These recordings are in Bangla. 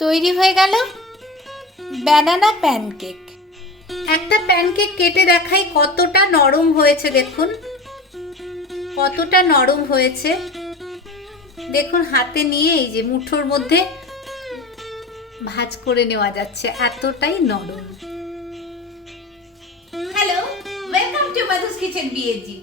তৈরি হয়ে গেল ব্যানানা প্যানকেক। একটা প্যানকেক কেটে দেখাই কতটা নরম হয়েছে। দেখুন কতটা নরম হয়েছে। দেখুন হাতে নিয়ে এই যে মুঠোর মধ্যে ভাঁজ করে নেওয়া যাচ্ছে, এতটাই নরম। Hello, welcome to mother's kitchen BAG.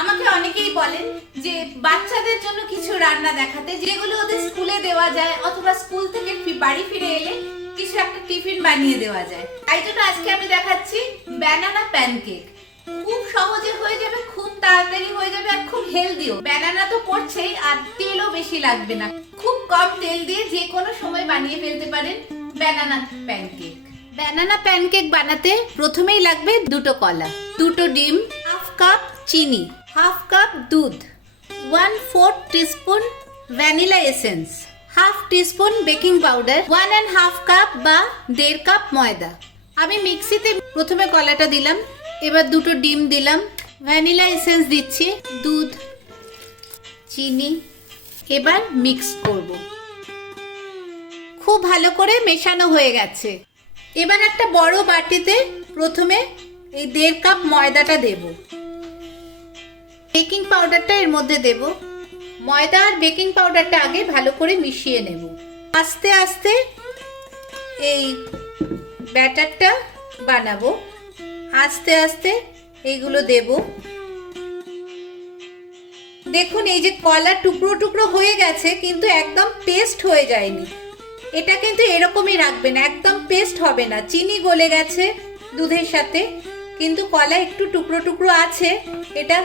আমাকে অনেকেই বলেন যে বাচ্চাদের জন্য কিছু রান্না দেখাতে, যেগুলো ওদের স্কুলে দেওয়া যায় অথবা স্কুল থেকে বাড়ি ফিরে এলে কিছু একটা টিফিন বানিয়ে দেওয়া যায়। তাই জন্য আজকে আমি দেখাচ্ছি ব্যানানা প্যানকেক। খুব সহজে হয়ে যাবে, খুব তাড়াতাড়ি হয়ে যাবে, আর খুব হেলদিও। ব্যানানা তো পড়ছেই, আর তেলও বেশি লাগবে না। খুব কম তেল দিয়ে যে কোনো সময় বানিয়ে ফেলতে পারেন ব্যানানা প্যানকেক। ব্যানানা প্যানকেক বানাতে প্রথমেই লাগবে দুটো কলা, দুটো ডিম, হাফ কাপ চিনি, হাফ কাপ দুধ, 1/4 teaspoon vanilla essence, half teaspoon baking powder, 1.5 cup বা 1.5 কাপ ময়দা। আমি মিক্সিতে প্রথমে কলাটা দিলাম, এবার দুটো ডিম দিলাম, ভ্যানিলা এসেন্স দিচ্ছি, দুধ, চিনি। এবার মিক্স করব। খুব ভালো করে মেশানো হয়ে গেছে। এবার একটা বড় বাটিতে প্রথমে এই 1.5 কাপ ময়দাটা দেব, বেকিং পাউডারটা এর মধ্যে দেব। ময়দা আর বেকিং পাউডারটা আগে ভালো করে মিশিয়ে নেব। আস্তে আস্তে এই ব্যাটারটা বানাবো, আস্তে আস্তে এইগুলো দেব। দেখুন এই যে কলা টুকরো টুকরো হয়ে গেছে, কিন্তু একদম পেস্ট হয়ে যায়নি। এটা কিন্তু এরকমই রাখবেন, একদম পেস্ট হবে না। চিনি গলে গেছে দুধের সাথে, কিন্তু কলা একটু টুকরো টুকরো আছে। এটা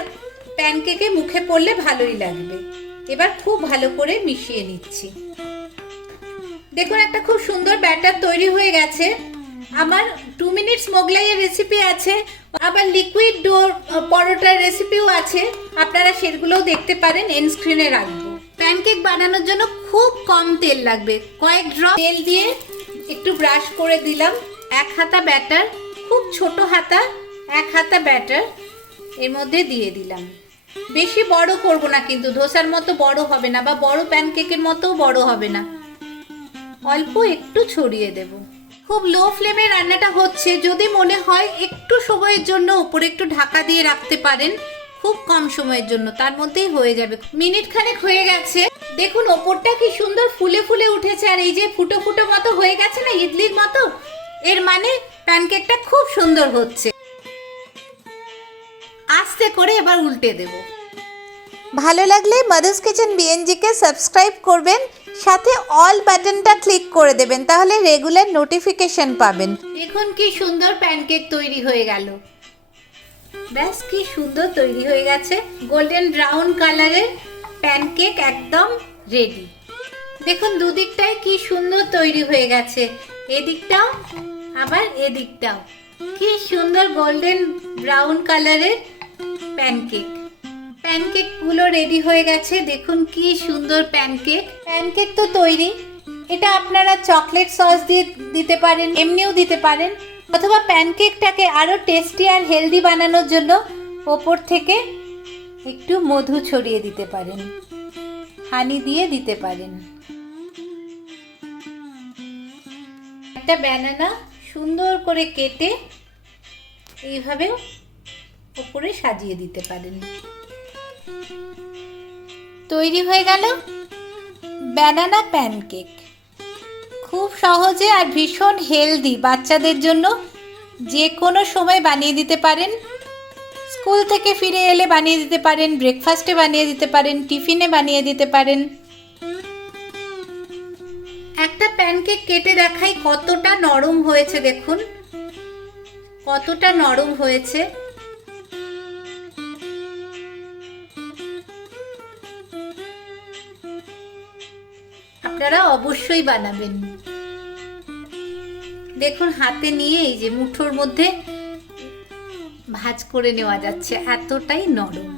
প্যানকেকে মুখে পড়লে ভালোই লাগবে। এবার খুব ভালো করে মিশিয়ে নিচ্ছি। দেখুন একটা খুব সুন্দর ব্যাটার তৈরি হয়ে গেছে। আমার 2 মিনিটস মোগলাইয়ের রেসিপি আছে, আবার লিকুইড ডো পরোটার রেসিপিও আছে, আপনারা সেগুলোও দেখতে পারেন, এন্ড স্ক্রিনে রাখবো। প্যানকেক বানানোর জন্য খুব কম তেল লাগবে। কয়েক ড্রপ তেল দিয়ে একটু ব্রাশ করে দিলাম। 1 হাতা ব্যাটার, খুব ছোট হাতা 1 হাতা ব্যাটার এর মধ্যে দিয়ে দিলাম। বেশি বড় করব না, কিন্তু ধোসার মতো বড় হবে না, বা বড় প্যানকেকের মতো বড় হবে না। অল্প একটু ছড়িয়ে দেব। খুব লো ফ্লেমে রান্নাটা হচ্ছে। যদি মনে হয় একটু সময়ের জন্য উপরে একটু ঢাকা দিয়ে রাখতে পারেন, খুব কম সময়ের জন্য, তার মধ্যেই হয়ে যাবে। মিনিট খানেক হয়ে গেছে। দেখুন ওপরটা কি সুন্দর ফুলে ফুলে উঠেছে, আর এই যে ফুটো ফুটো মতো হয়ে গেছে না, ইডলির মতো, এর মানে প্যানকেকটা খুব সুন্দর হচ্ছে। আস্তে করে এবার উল্টে দেব। ভালো লাগলে মাদার্স কিচেন বিএনজিকে সাবস্ক্রাইব করবেন, সাথে অল বাটনটা ক্লিক করে দেবেন, তাহলে রেগুলার নোটিফিকেশন পাবেন। দেখুন কি সুন্দর প্যানকেক তৈরি হয়ে গেল। ব্যাস কি সুন্দর তৈরি হয়ে গেছে। গোল্ডেন ব্রাউন কালারের প্যানকেক একদম রেডি। দেখুন দুদিকটাই কি সুন্দর তৈরি হয়ে গেছে, এদিকটাও আবার এদিকটাও। কি সুন্দর গোল্ডেন ব্রাউন কালারের প্যানকেক। প্যানকেক গুলো রেডি হয়ে গেছে। দেখুন কি সুন্দর প্যানকেক। প্যানকেক তো তৈরি। এটা আপনারা চকলেট সস দিয়ে দিতে পারেন, এমনিও দিতে পারেন, অথবা প্যানকেকটাকে আরো টেস্টি আর হেলদি বানানোর জন্য ওপর থেকে একটু মধু ছড়িয়ে দিতে পারেন, হানি দিয়ে দিতে পারেন। একটা ব্যানানা সুন্দর করে কেটে এইভাবে উপরে সাজিয়ে দিতে পারেন। তৈরি হয়ে গেল ব্যানানা প্যানকেক। খুব সহজে আর ভীষণ হেলদি। বাচ্চাদের জন্য যে কোনো সময় বানিয়ে দিতে পারেন। স্কুল থেকে ফিরে এলে বানিয়ে দিতে পারেন, ব্রেকফাস্টে বানিয়ে দিতে পারেন, টিফিনে বানিয়ে দিতে পারেন। একটা প্যানকেক কেটে দেখাই কতটা নরম হয়েছে। দেখুন কতটা নরম হয়েছে। আপনারা অবশ্যই বানাবেন। দেখুন হাতে নিয়ে এই যে মুঠোর মধ্যে ভাঁজ করে নেওয়া যাচ্ছে, এতটাই নরম।